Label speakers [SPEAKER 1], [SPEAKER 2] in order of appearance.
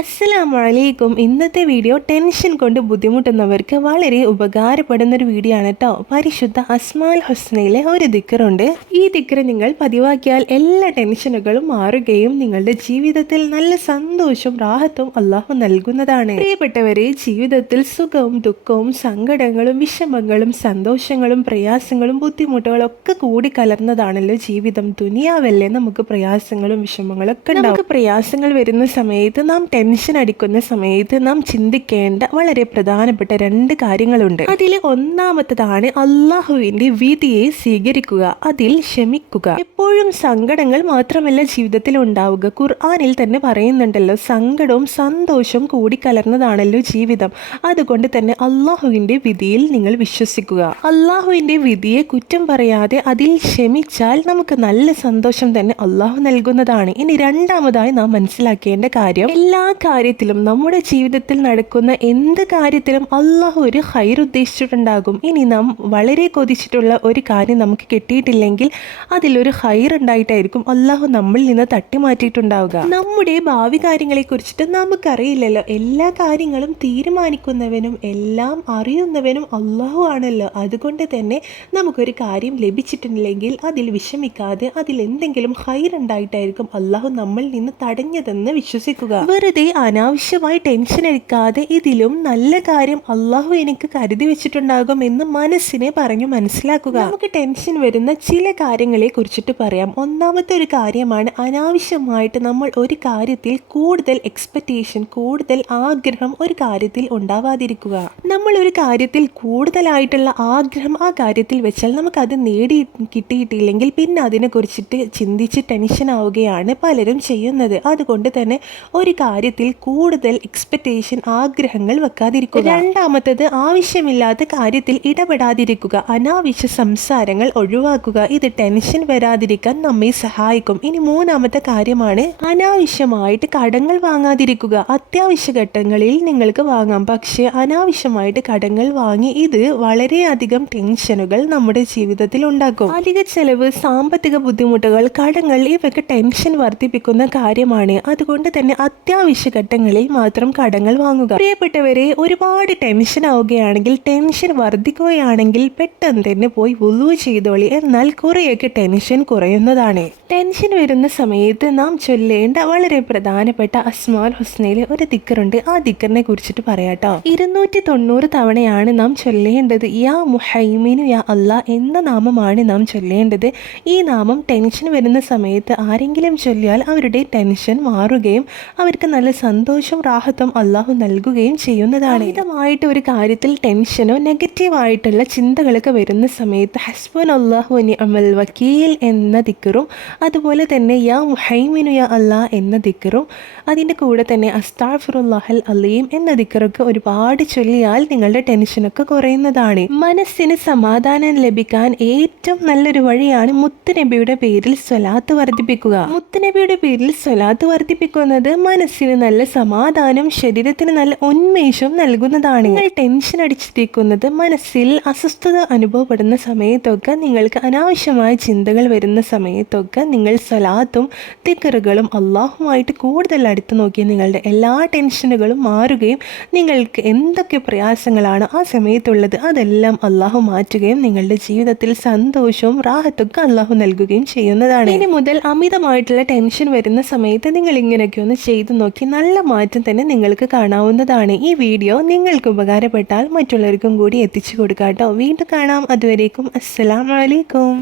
[SPEAKER 1] അസ്സലാമലൈക്കും. ഇന്നത്തെ video tension കൊണ്ട് ബുദ്ധിമുട്ടുന്നവർക്ക് വളരെ ഉപകാരപ്പെടുന്ന ഒരു വീഡിയോ ആണ് കേട്ടോ പരിശുദ്ധ അസ്മാൽ ഹുസ്നയിലെ ഒരു ദിക്കറുണ്ട്. ഈ ദിക്കറ് നിങ്ങൾ പതിവാക്കിയാൽ എല്ലാ ടെൻഷനുകളും മാറുകയും നിങ്ങളുടെ ജീവിതത്തിൽ നല്ല സന്തോഷവും റാഹത്തും അള്ളാഹു നൽകുന്നതാണ്. പ്രിയപ്പെട്ടവരെ ജീവിതത്തിൽ സുഖവും ദുഃഖവും സങ്കടങ്ങളും വിഷമങ്ങളും സന്തോഷങ്ങളും പ്രയാസങ്ങളും ബുദ്ധിമുട്ടുകളും ഒക്കെ കൂടി കലർന്നതാണല്ലോ ജീവിതം. ദുനിയാവല്ലേ നമുക്ക് പ്രയാസങ്ങളും വിഷമങ്ങളും ഒക്കെ നമുക്ക് പ്രയാസങ്ങൾ വരുന്ന സമയത്ത് നാം ടെൻഷൻ അടിക്കുന്ന സമയത്ത് നാം ചിന്തിക്കേണ്ട വളരെ പ്രധാനപ്പെട്ട രണ്ട് കാര്യങ്ങളുണ്ട്. അതിൽ ഒന്നാമത്തതാണ് അള്ളാഹുവിന്റെ വിധിയെ സ്വീകരിക്കുക അതിൽ ക്ഷമിക്കുക. എപ്പോഴും സങ്കടങ്ങൾ മാത്രമല്ല ജീവിതത്തിൽ ഉണ്ടാവുക. ഖുർആാനിൽ തന്നെ പറയുന്നുണ്ടല്ലോ സങ്കടവും സന്തോഷവും കൂടിക്കലർന്നതാണല്ലോ ജീവിതം. അതുകൊണ്ട് തന്നെ അള്ളാഹുവിന്റെ വിധിയിൽ നിങ്ങൾ വിശ്വസിക്കുക. അള്ളാഹുവിന്റെ വിധിയെ കുറ്റം പറയാതെ അതിൽ ക്ഷമിച്ചാൽ നമുക്ക് നല്ല സന്തോഷം തന്നെ അള്ളാഹു നൽകുന്നതാണ്. ഇനി രണ്ടാമതായി നാം മനസ്സിലാക്കേണ്ട കാര്യം എല്ലാ കാര്യത്തിലും നമ്മുടെ ജീവിതത്തിൽ നടക്കുന്ന എന്ത് കാര്യത്തിലും അള്ളാഹു ഒരു ഹൈർ ഉദ്ദേശിച്ചിട്ടുണ്ടാകും. ഇനി നാം വളരെ കൊതിച്ചിട്ടുള്ള ഒരു കാര്യം നമുക്ക് കിട്ടിയിട്ടില്ലെങ്കിൽ അതിലൊരു ഹൈർ ഉണ്ടായിട്ടായിരിക്കും അള്ളാഹു നമ്മളിൽ നിന്ന് തട്ടിമാറ്റിയിട്ടുണ്ടാവുക. നമ്മുടെ ഭാവി കാര്യങ്ങളെ കുറിച്ചിട്ട് നമുക്കറിയില്ലല്ലോ. എല്ലാ കാര്യങ്ങളും തീരുമാനിക്കുന്നവനും എല്ലാം അറിയുന്നവനും അള്ളാഹു ആണല്ലോ. അതുകൊണ്ട് തന്നെ നമുക്കൊരു കാര്യം ലഭിച്ചിട്ടില്ലെങ്കിൽ അതിൽ വിഷമിക്കാതെ അതിൽ എന്തെങ്കിലും ഹൈർ ഉണ്ടായിട്ടായിരിക്കും അള്ളാഹു നമ്മളിൽ നിന്ന് തടഞ്ഞതെന്ന് വിശ്വസിക്കുക. വെറുതെ അനാവശ്യമായി ടെൻഷൻ എടുക്കാതെ ഇതിലും നല്ല കാര്യം അള്ളാഹു എനിക്ക് കരുതി വെച്ചിട്ടുണ്ടാകും എന്ന് മനസ്സിനെ പറഞ്ഞു മനസ്സിലാക്കുക. നമുക്ക് ടെൻഷൻ വരുന്ന ചില കാര്യങ്ങളെ കുറിച്ചിട്ട് പറയാം. ഒന്നാമത്തെ ഒരു കാര്യമാണ് അനാവശ്യമായിട്ട് നമ്മൾ ഒരു കാര്യത്തിൽ കൂടുതൽ എക്സ്പെക്റ്റേഷൻ കൂടുതൽ ആഗ്രഹം ഒരു കാര്യത്തിൽ ഉണ്ടാവാതിരിക്കുക. നമ്മൾ ഒരു കാര്യത്തിൽ കൂടുതലായിട്ടുള്ള ആഗ്രഹം ആ കാര്യത്തിൽ വെച്ചാൽ നമുക്കത് നേടി കിട്ടിയിട്ടില്ലെങ്കിൽ പിന്നെ അതിനെ കുറിച്ചിട്ട് ചിന്തിച്ച് ടെൻഷൻ ആവുകയാണ് പലരും ചെയ്യുന്നത്. അതുകൊണ്ട് തന്നെ ഒരു കാര്യത്തിൽ കൂടുതൽ എക്സ്പെക്റ്റേഷൻ ആഗ്രഹങ്ങൾ വെക്കാതിരിക്കുക. രണ്ടാമത്തത് ആവശ്യമില്ലാത്ത കാര്യത്തിൽ ഇടപെടാതിരിക്കുക. അനാവശ്യ സംസാരങ്ങൾ ഒഴിവാക്കുക. ഇത് ടെൻഷൻ വരാതിരിക്കാൻ നമ്മെ സഹായിക്കും. ഇനി മൂന്നാമത്തെ കാര്യമാണ് അനാവശ്യമായിട്ട് കടങ്ങൾ വാങ്ങാതിരിക്കുക. അത്യാവശ്യ ഘട്ടങ്ങളിൽ നിങ്ങൾക്ക് വാങ്ങാം. പക്ഷേ അനാവശ്യമായിട്ട് കടങ്ങൾ വാങ്ങി ഇത് വളരെയധികം ടെൻഷനുകൾ നമ്മുടെ ജീവിതത്തിൽ ഉണ്ടാക്കും. അധിക ചെലവ് സാമ്പത്തിക ബുദ്ധിമുട്ടുകൾ കടങ്ങൾ ഇവയൊക്കെ ടെൻഷൻ വർദ്ധിപ്പിക്കുന്ന കാര്യമാണ്. അതുകൊണ്ട് തന്നെ അത്യാവശ്യ ഘട്ടങ്ങളിൽ മാത്രം കടങ്ങൾ വാങ്ങുക. പ്രിയപ്പെട്ടവരെ ഒരുപാട് ടെൻഷൻ ആവുകയാണെങ്കിൽ ടെൻഷൻ വർദ്ധിക്കുകയാണെങ്കിൽ പെട്ടെന്ന് തന്നെ പോയി വുളു ചെയ്തോളി. എന്നാൽ കുറേയൊക്കെ ടെൻഷൻ കുറയുന്നതാണ്. ടെൻഷൻ വരുന്ന സമയത്ത് നാം ചൊല്ലേണ്ട വളരെ പ്രധാനപ്പെട്ട അസ്മാൽ ഹുസ്നയിലെ ഒരു ദിക്കറുണ്ട്. ആ ദിക്കറിനെ കുറിച്ചിട്ട് പറയാട്ടോ. ഇരുന്നൂറ്റി തൊണ്ണൂറ് തവണയാണ് നാം ചൊല്ലേണ്ടത് യാ മുഹൈമിനു യാ അല്ല എന്ന നാമമാണ് നാം ചൊല്ലേണ്ടത്. ഈ നാമം ടെൻഷൻ വരുന്ന സമയത്ത് ആരെങ്കിലും ചൊല്ലിയാൽ അവരുടെ ടെൻഷൻ മാറുകയും അവർക്ക് നല്ല സന്തോഷവും റാഹത്തും അള്ളാഹു നൽകുകയും ചെയ്യുന്നതാണ്. ഇതമായിട്ട് ഒരു കാര്യത്തിൽ ടെൻഷനോ നെഗറ്റീവ് ആയിട്ടുള്ള ചിന്തകളൊക്കെ വരുന്ന സമയത്ത് ഹസ്ബൻ അള്ളാഹു അനി അമൽ വക്കീൽ എന്ന ദിക്കറും അതുപോലെ തന്നെ യാ മുഹൈമിനു യാ അല്ലാ എന്ന ദിക്കറും അതിന്റെ കൂടെ തന്നെ അസ്താഫുറുല്ലാഹൽ അലീം എന്ന ദിക്കറൊക്കെ ഒരുപാട് ചൊല്ലിയാൽ നിങ്ങളുടെ ടെൻഷനൊക്കെ കുറയുന്നതാണ്. മനസ്സിന് സമാധാനം ലഭിക്കാൻ ഏറ്റവും നല്ലൊരു വഴിയാണ് മുത്തുനബിയുടെ പേരിൽ സ്വലാത്ത് വർദ്ധിപ്പിക്കുക. മുത്തുനബിയുടെ പേരിൽ സ്വലാത്ത് വർദ്ധിപ്പിക്കുന്നത് മനസ്സിന് നല്ല സമാധാനം ശരീരത്തിന് നല്ല ഉന്മേഷം നൽകുന്നതാണ്. നിങ്ങൾ ടെൻഷൻ അടിച്ചിരിക്കുന്നത് മനസ്സിൽ അസ്വസ്ഥത അനുഭവപ്പെടുന്ന സമയത്തൊക്കെ നിങ്ങൾക്ക് അനാവശ്യമായ ചിന്തകൾ വരുന്ന സമയത്തൊക്കെ നിങ്ങൾ സ്വലാത്തും തിക്കറുകളും അള്ളാഹുമായിട്ട് കൂടുതൽ അടുത്ത് നോക്കി നിങ്ങളുടെ എല്ലാ ടെൻഷനുകളും മാറുകയും നിങ്ങൾക്ക് എന്തൊക്കെ പ്രയാസങ്ങളാണ് ആ സമയത്തുള്ളത് അതെല്ലാം അള്ളാഹു മാറ്റുകയും നിങ്ങളുടെ ജീവിതത്തിൽ സന്തോഷവും റാഹത്തൊക്കെ അള്ളാഹു നൽകുകയും ചെയ്യുന്നതാണ്. ഇനി മുതൽ അമിതമായിട്ടുള്ള ടെൻഷൻ വരുന്ന സമയത്ത് നിങ്ങൾ ഇങ്ങനെയൊക്കെ ഒന്ന് ചെയ്തു നോക്കി നല്ല മാറ്റം തന്നെ നിങ്ങൾക്ക് കാണാവുന്നതാണ്. ഈ വീഡിയോ നിങ്ങൾക്ക് ഉപകാരപ്പെട്ടാൽ മറ്റുള്ളവർക്കും കൂടി എത്തിച്ചു കൊടുക്കാം കേട്ടോ വീണ്ടും കാണാം. അതുവരേക്കും അസ്സലാമലൈക്കും